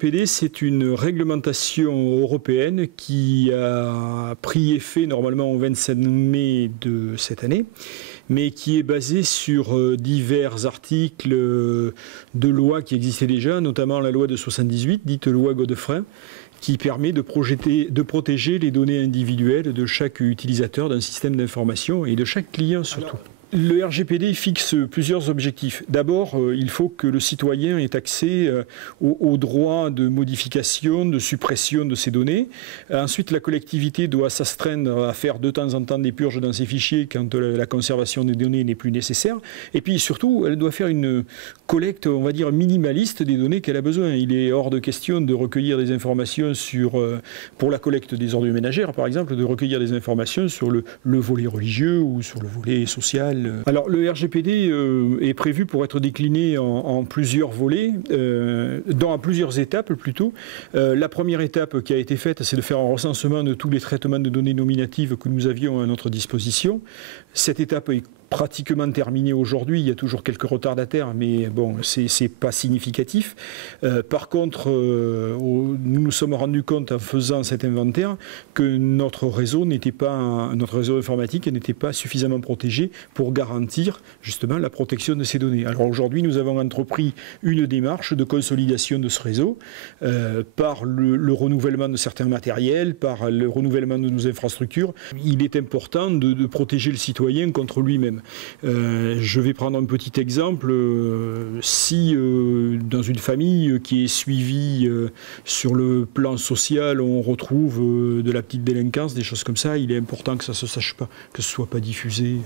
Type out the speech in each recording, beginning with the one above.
RGPD, c'est une réglementation européenne qui a pris effet normalement au 27 mai de cette année, mais qui est basée sur divers articles de loi qui existaient déjà, notamment la loi de 78, dite loi Godefroy, qui permet de protéger les données individuelles de chaque utilisateur d'un système d'information et de chaque client surtout. Le RGPD fixe plusieurs objectifs. D'abord, il faut que le citoyen ait accès aux droits de modification, de suppression de ces données. Ensuite, la collectivité doit s'astreindre à faire de temps en temps des purges dans ses fichiers quand la conservation des données n'est plus nécessaire. Et puis surtout, elle doit faire une collecte, on va dire, minimaliste des données qu'elle a besoin. Il est hors de question de recueillir des informations pour la collecte des ordures ménagères, par exemple, de recueillir des informations sur le volet religieux ou sur le volet social. Alors le RGPD est prévu pour être décliné en plusieurs volets, dans plusieurs étapes plutôt. La première étape qui a été faite, c'est de faire un recensement de tous les traitements de données nominatives que nous avions à notre disposition. Cette étape est pratiquement terminé aujourd'hui. Il y a toujours quelques retardataires, mais bon, c'est pas significatif. Par contre, nous nous sommes rendus compte en faisant cet inventaire que notre réseau informatique n'était pas suffisamment protégé pour garantir justement la protection de ces données. Alors aujourd'hui, nous avons entrepris une démarche de consolidation de ce réseau par le renouvellement de certains matériels, par le renouvellement de nos infrastructures. Il est important de protéger le citoyen contre lui-même. Je vais prendre un petit exemple. Si dans une famille qui est suivie sur le plan social, on retrouve de la petite délinquance, des choses comme ça, il est important que ça ne se sache pas, que ce ne soit pas diffusé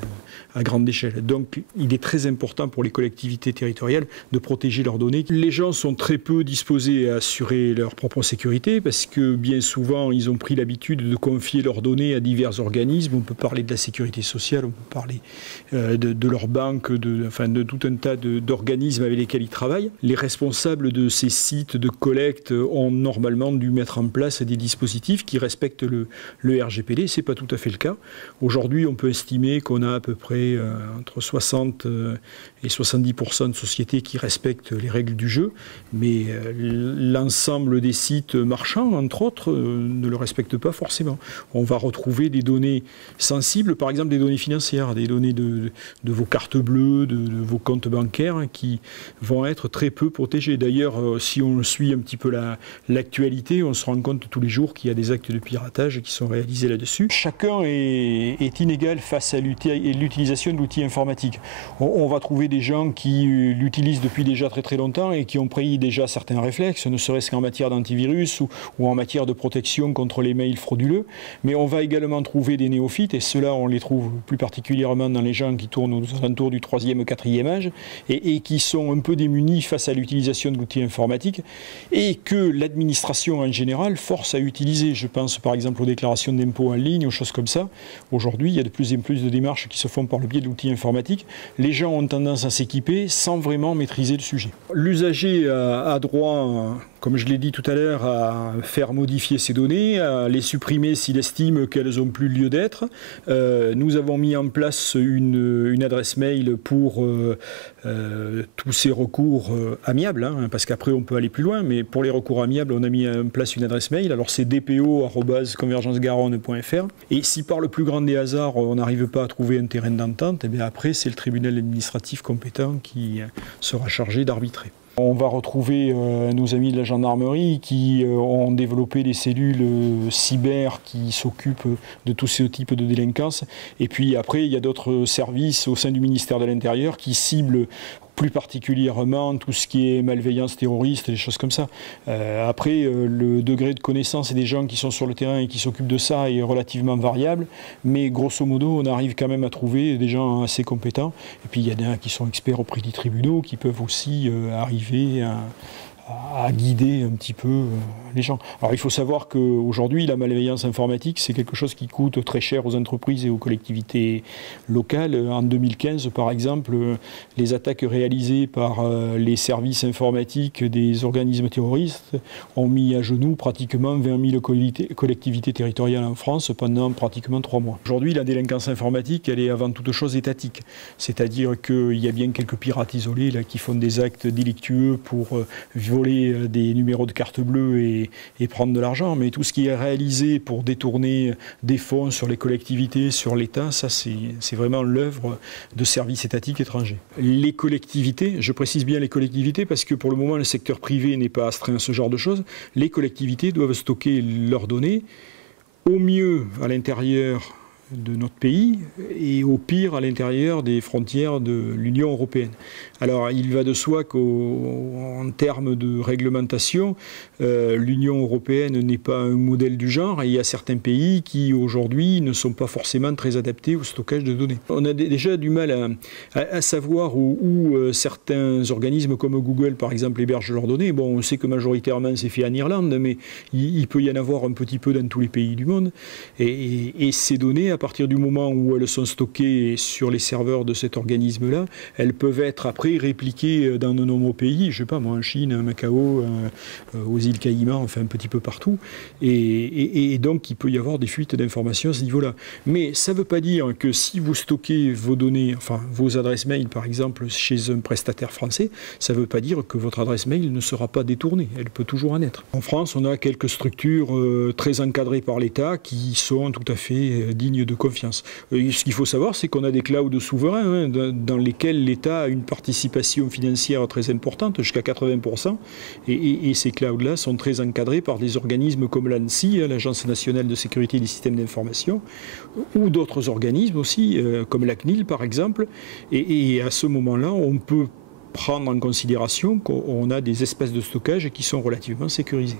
à grande échelle. Donc il est très important pour les collectivités territoriales de protéger leurs données. Les gens sont très peu disposés à assurer leur propre sécurité parce que bien souvent ils ont pris l'habitude de confier leurs données à divers organismes. On peut parler de la sécurité sociale, on peut parler de leur banque, de tout un tas d'organismes avec lesquels ils travaillent. Les responsables de ces sites de collecte ont normalement dû mettre en place des dispositifs qui respectent le RGPD. Ce n'est pas tout à fait le cas. Aujourd'hui, on peut estimer qu'on a à peu près entre 60 et 70% de sociétés qui respectent les règles du jeu, mais l'ensemble des sites marchands, entre autres, ne le respectent pas forcément. On va retrouver des données sensibles, par exemple des données financières, des données de vos cartes bleues, de vos comptes bancaires qui vont être très peu protégés. D'ailleurs, si on suit un petit peu l'actualité, on se rend compte tous les jours qu'il y a des actes de piratage qui sont réalisés là-dessus. Chacun est inégal face à l'utilisation de l'outil informatique. On va trouver des gens qui l'utilisent depuis déjà très très longtemps et qui ont pris déjà certains réflexes, ne serait-ce qu'en matière d'antivirus ou en matière de protection contre les mails frauduleux. Mais on va également trouver des néophytes, et ceux-là on les trouve plus particulièrement dans les gens qui tournent aux alentours du 3e ou 4e âge et qui sont un peu démunis face à l'utilisation de l'outil informatique et que l'administration en général force à utiliser. Je pense par exemple aux déclarations d'impôts en ligne, aux choses comme ça. Aujourd'hui, il y a de plus en plus de démarches qui se font par le biais de l'outil informatique. Les gens ont tendance à s'équiper sans vraiment maîtriser le sujet. L'usager a droit, comme je l'ai dit tout à l'heure, à faire modifier ces données, à les supprimer s'il estime qu'elles n'ont plus lieu d'être. Nous avons mis en place une adresse mail pour tous ces recours amiables, parce qu'après on peut aller plus loin, mais pour les recours amiables, on a mis en place une adresse mail. Alors c'est dpo@convergencegaronne.fr. Et si par le plus grand des hasards, on n'arrive pas à trouver un terrain d'entente, et bien après c'est le tribunal administratif compétent qui sera chargé d'arbitrer. On va retrouver nos amis de la gendarmerie qui ont développé des cellules cyber qui s'occupent de tous ces types de délinquance. Et puis après, il y a d'autres services au sein du ministère de l'Intérieur qui ciblent plus particulièrement tout ce qui est malveillance terroriste, des choses comme ça. Après, le degré de connaissance des gens qui sont sur le terrain et qui s'occupent de ça est relativement variable, mais grosso modo, on arrive quand même à trouver des gens assez compétents. Et puis, il y en a qui sont experts auprès des tribunaux, qui peuvent aussi arriver à guider un petit peu les gens. Alors il faut savoir qu'aujourd'hui, la malveillance informatique, c'est quelque chose qui coûte très cher aux entreprises et aux collectivités locales. En 2015, par exemple, les attaques réalisées par les services informatiques des organismes terroristes ont mis à genoux pratiquement 20 000 collectivités territoriales en France pendant pratiquement 3 mois. Aujourd'hui, la délinquance informatique, elle est avant toute chose étatique. C'est-à-dire qu'il y a bien quelques pirates isolés là, qui font des actes délictueux pour voler des numéros de carte bleue et prendre de l'argent, mais tout ce qui est réalisé pour détourner des fonds sur les collectivités, sur l'État, ça c'est vraiment l'œuvre de services étatiques étrangers. Les collectivités, je précise bien les collectivités parce que pour le moment le secteur privé n'est pas astreint à ce genre de choses, les collectivités doivent stocker leurs données au mieux à l'intérieur de notre pays et au pire à l'intérieur des frontières de l'Union européenne. Alors il va de soi qu'en termes de réglementation, l'Union européenne n'est pas un modèle du genre et il y a certains pays qui aujourd'hui ne sont pas forcément très adaptés au stockage de données. On a déjà du mal à savoir où certains organismes comme Google par exemple hébergent leurs données. Bon, on sait que majoritairement c'est fait en Irlande, mais il peut y en avoir un petit peu dans tous les pays du monde et ces données, à partir du moment où elles sont stockées sur les serveurs de cet organisme-là, elles peuvent être après répliquées dans de nombreux pays, je ne sais pas moi, en Chine, à Macao, aux îles Caïmans, enfin un petit peu partout. Et donc il peut y avoir des fuites d'informations à ce niveau-là. Mais ça ne veut pas dire que si vous stockez vos données, enfin vos adresses mail par exemple chez un prestataire français, ça ne veut pas dire que votre adresse mail ne sera pas détournée. Elle peut toujours en être. En France, on a quelques structures très encadrées par l'État qui sont tout à fait dignes de confiance. Ce qu'il faut savoir, c'est qu'on a des clouds souverains dans lesquels l'État a une participation financière très importante, jusqu'à 80%, et ces clouds-là sont très encadrés par des organismes comme l'ANSSI, l'Agence nationale de sécurité des systèmes d'information, ou d'autres organismes aussi, comme la CNIL par exemple, et à ce moment-là, on peut prendre en considération qu'on a des espaces de stockage qui sont relativement sécurisés.